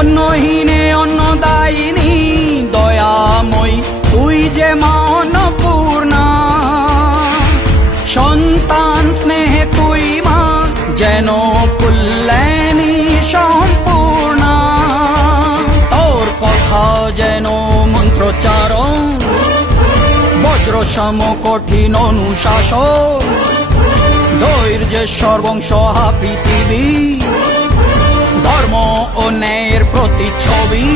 অন্নহীনে অন্নদায়িনী দয়াময়ী তুই যে মা অন্নপূর্ণা। সন্তান স্নেহে তুই মা যেন কল্যাণী সম্পূর্ণা। তোর কথা যেন মন্ত্রোচ্চারণ, বজ্র সম কঠিন অনুশাসন। ধৈর্যের সর্বংসহা পৃথিবী, ধর্ম ও ন্যায়ের প্রতিচ্ছবি।